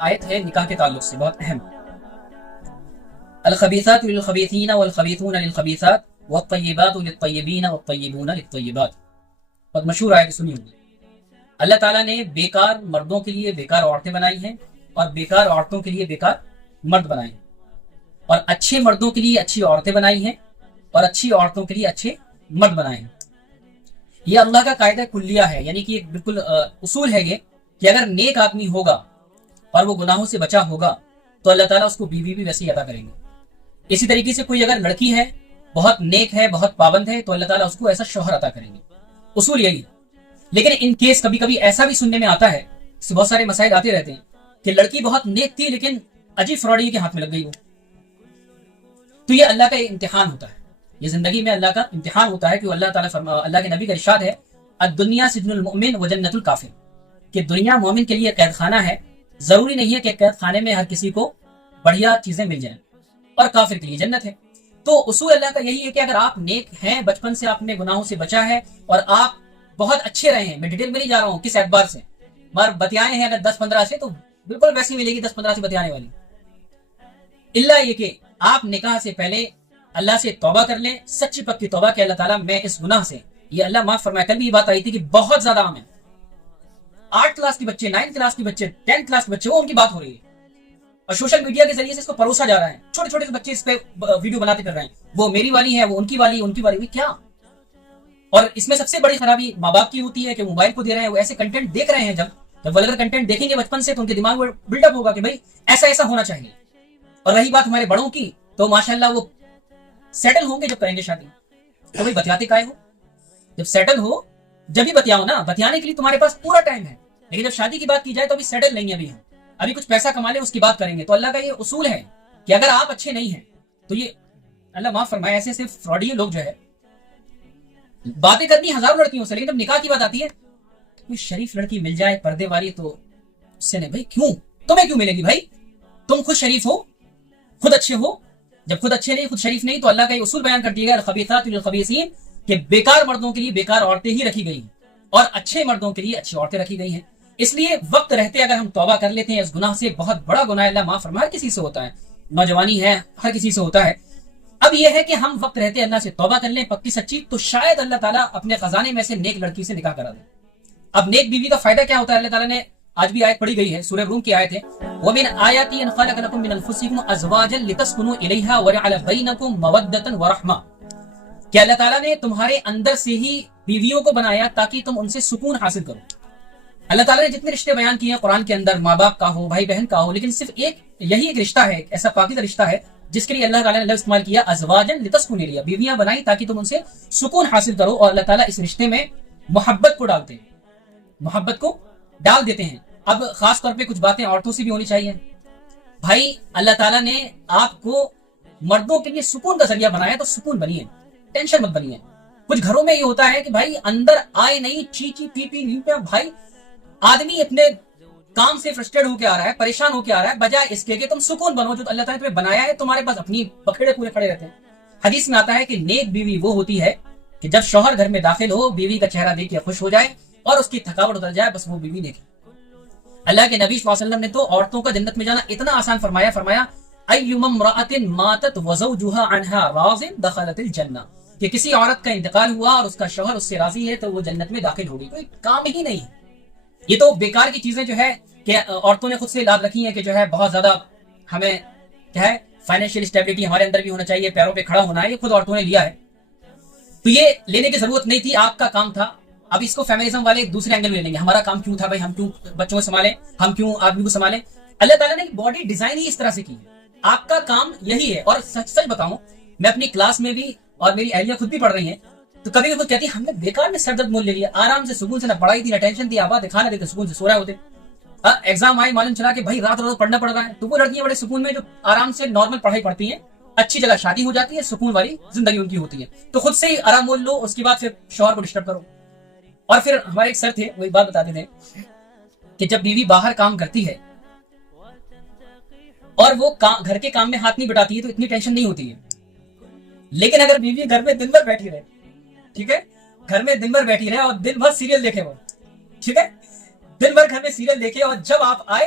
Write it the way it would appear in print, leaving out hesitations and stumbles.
آیت ہے نکاح کے تعلق سے بہت اہم. الخبیثات للخبیثین والخبیثون للخبیثات والطیبات للطیبین والطیبون للطیبات. بہت مشہور آیت سنی ہوگی. اللہ تعالیٰ نے بیکار مردوں کے لیے بیکار عورتیں بنائی ہیں اور بیکار عورتوں کے لیے بیکار مرد بنائے ہیں، اور اچھے مردوں کے لیے اچھی عورتیں بنائی ہیں اور اچھی عورتوں کے لیے اچھے مرد بنائے ہیں. یہ اللہ کا قاعدہ کلیہ ہے، یعنی کہ ایک بالکل اصول ہے یہ کہ اگر نیک آدمی ہوگا اور وہ گناہوں سے بچا ہوگا تو اللہ تعالیٰ اس کو بیوی بھی ویسے ہی عطا کریں گے. اسی طریقے سے کوئی اگر لڑکی ہے، بہت نیک ہے، بہت پابند ہے، تو اللہ تعالیٰ اس کو ایسا شوہر عطا کریں گے. اصول یہی ہے. لیکن ان کیس کبھی کبھی ایسا بھی سننے میں آتا ہے، اس سے بہت سارے مسائل آتے رہتے ہیں کہ لڑکی بہت نیک تھی لیکن عجیب فراڈی کے ہاتھ میں لگ گئی ہو. تو یہ اللہ کا امتحان ہوتا ہے، یہ زندگی میں اللہ کا امتحان ہوتا ہے کہ اللہ تعالیٰ اللہ کے نبی کا ارشاد ہے الدنیا سجن المؤمن وجنت الکافر، کہ دنیا مومن کے لیے قید خانہ ہے. ضروری نہیں ہے کہ قید خانے میں ہر کسی کو بڑھیا چیزیں مل جائیں، اور کافر کے لیے جنت ہے. تو اصول اللہ کا یہی ہے کہ اگر آپ نیک ہیں، بچپن سے آپ نے گناہوں سے بچا ہے اور آپ بہت اچھے رہے ہیں، میں ڈیٹیل میں نہیں جا رہا ہوں کس اعتبار سے، مگر بتیانے ہیں اگر 10-15 سے تو بالکل ویسی ملے گی 10-15 سے بتیانے والی. اللہ یہ کہ آپ نکاح سے پہلے اللہ سے توبہ کر لیں، سچی پکی توبہ کہ اللہ تعالیٰ میں اس گناہ سے، یہ اللہ معاف فرمائے. کل بھی یہ بات آئی تھی کہ بہت زیادہ عام ہے، 8 کلاس کے بچے، 9 کلاس کے بچے، 10 کلاس کے بچے، وہ ان کی بات ہو رہی ہے اور سوشل میڈیا کے ذریعے سے اس کو پروسا جا رہا ہے. چھوٹے چھوٹے سے بچے اس پہ ویڈیو بناتے پھر رہے ہیں، وہ میری والی ہے، وہ ان کی والی کیا. اور اس میں سب سے بڑی خرابی ماں باپ کی ہوتی ہے کہ موبائل کو دے رہے ہیں، وہ ایسے کنٹینٹ دیکھ رہے ہیں. جب وہ اگر کنٹینٹ دیکھیں گے بچپن سے تو ان کے دماغ میں بلڈ اپ ہوگا کہ بھائی ایسا ہونا چاہیے. اور رہی بات ہمارے بڑوں کی، تو ماشاءاللہ وہ سیٹل ہوں گے جب کریں گے شادی. تو بھائی بتیاتے کائے ہو؟ جب سیٹل ہو جب ہی بتیاؤ نا. بتیانے کے لیے تمہارے پاس پورا ٹائم ہے، لیکن جب شادی کی بات کی جائے تو ابھی سیٹل نہیں ہے، ابھی کچھ پیسہ کما لیں اس کی بات کریں گے. تو اللہ کا یہ اصول ہے کہ اگر آپ اچھے نہیں ہیں تو یہ اللہ معاف فرمائے ایسے صرف فراڈی لوگ جو ہے باتیں کرنی ہزاروں لڑکیوں سے، لیکن جب نکاح کی بات آتی ہے کوئی شریف لڑکی مل جائے پردے والی تو اس سے نہیں. بھائی کیوں تمہیں کیوں ملے گی؟ بھائی تم خود شریف ہو، خود اچھے ہو. جب خود اچھے نہیں، خود شریف نہیں، تو اللہ کا یہ اصول بیان کر دیا گا الخبیثات للخبیثین، کہ بیکار مردوں کے لیے بیکار عورتیں ہی رکھی گئی ہیں اور اچھے مردوں کے لیے اچھی عورتیں رکھی گئی ہیں. اس لیے وقت رہتے اگر ہم توبہ کر لیتے ہیں اس گناہ سے، بہت بڑا گناہ اللہ معاف فرمائے، ہر کسی سے ہوتا ہے، نوجوانی ہے ہر کسی سے ہوتا ہے. اب یہ ہے کہ ہم وقت رہتے اللہ سے توبہ کر لیں پکی سچی، تو شاید اللہ تعالیٰ اپنے خزانے میں سے نیک لڑکی سے نکاح کرا دے. اب نیک بیوی کا فائدہ کیا ہوتا ہے؟ اللہ تعالیٰ نے آج بھی آیت پڑھی گئی ہے، سورہ روم کی آیت ہے وَمِنْ آيَاتِهِ أَنْ خَلَقَ لَكُم مِّنْ أَنفُسِكُمْ أَزْوَاجًا لِتَسْكُنُوا إِلَيْهَا وَجَعَلَ بَيْنَكُم مَّوَدَّةً وَرَحْمَةً، کہ اللہ تعالیٰ نے تمہارے اندر سے ہی بیویوں کو بنایا تاکہ تم ان سے سکون حاصل کرو. اللہ تعالیٰ نے جتنے رشتے بیان کیے ہیں قرآن کے اندر، ماں باپ کا ہو، بھائی بہن کا ہو، لیکن صرف یہی ایک رشتہ ہے، ایسا پاکیزہ رشتہ ہے جس کے لیے اللہ تعالیٰ نے لفظ استعمال کیا ازواجن لتسکنوا الیہا، بیویاں بنائی تاکہ تم ان سے سکون حاصل کرو. اور اللہ تعالیٰ اس رشتے میں محبت کو ڈالتے ہیں، محبت کو ڈال دیتے ہیں. اب خاص طور پہ کچھ باتیں عورتوں سے بھی ہونی چاہیے. بھائی اللہ تعالیٰ نے آپ کو مردوں کے لیے سکون کا ذریعہ بنایا تو سکون بنیے، ٹینشن مت بنیے. کچھ گھروں میں یہ ہوتا ہے کہ بھائی اندر آئے نہیں، چی پی نہیں پہ، بھائی آدمی اپنے کام سے فرسٹریٹ ہو کے آ رہا ہے، پریشان ہو کے آ رہا ہے، بجائے اس کے کہ تم سکون بنو جو اللہ تعالیٰ نے تمہیں بنایا ہے. تمہارے پاس اپنی بکھڑے پورے کھڑے رہتے ہیں. حدیث میں آتا ہے کہ نیک بیوی وہ ہوتی ہے کہ جب شوہر گھر میں داخل ہو بیوی کا چہرہ دیکھ کے خوش ہو جائے اور اس کی تھکاوٹ اتر جائے، بس وہ بیوی دیکھے. اللہ کے نبی صلی اللہ علیہ وسلم نے تو عورتوں کا جنت میں جانا اتنا آسان فرمایا ایما امرأۃ ماتت وزوجها عنها راض دخلت الجنہ، کہ کسی عورت کا انتقال ہوا اور اس کا شوہر اس سے راضی ہے تو وہ جنت میں داخل ہوگی. کوئی کام ہی نہیں ہے. یہ تو بیکار کی چیزیں جو ہے کہ عورتوں نے خود سے لاد رکھی ہیں کہ جو ہے بہت زیادہ ہمیں کیا ہے فائنینشیل اسٹیبلٹی ہمارے اندر بھی ہونا چاہیے، پیروں پہ کھڑا ہونا ہے، یہ خود عورتوں نے لیا ہے. تو یہ لینے کی ضرورت نہیں تھی، آپ کا کام تھا. اب اس کو فیمنزم والے دوسرے اینگل میں لیں گے، ہمارا کام کیوں تھا بھائی، ہم کیوں بچوں کو سنبھالیں، ہم کیوں آدمی کو سنبھالیں. اللہ تعالیٰ نے باڈی ڈیزائن ہی اس طرح سے کی ہے، آپ کا کام یہی ہے. اور سچ بتاؤں، میں اپنی کلاس میں بھی اور میری اہلیہ خود بھی پڑھ رہی ہیں تو کبھی خود کہتی ہم نے بیکار میں سر درد مول لے لیا، آرام سے سکون سے نہ پڑھائی تھی نہ ٹینشن تھی، آباد کھانا دیتے سکون سے سو رہے ہوتے. ایگزام آئے معلوم چلا کہ بھائی رات پڑھنا پڑ رہا ہے. تو وہ لڑکیاں بڑے سکون میں جو آرام سے نارمل پڑھائی پڑھتی ہیں، اچھی جگہ شادی ہو جاتی ہے، سکون والی زندگی ان کی ہوتی ہے. تو خود سے ہی آرام مول لو، اس کے بعد پھر شوہر کو ڈسٹرب کرو. اور پھر ہمارے ایک سر تھے، وہ ایک بات بتاتے تھے کہ جب بیوی باہر کام کرتی ہے اور وہ گھر کے کام میں ہاتھ نہیں بٹاتی ہے تو اتنی ٹینشن نہیں ہوتی ہے. لیکن اگر بیوی گھر میں دن بھر بیٹھی رہے، ٹھیک ہے، گھر میں دن بھر بیٹھی رہے اور دن بھر سیریل دیکھے، وہ ٹھیک ہے، دن بھر گھر میں سیریل دیکھے اور جب آپ آئے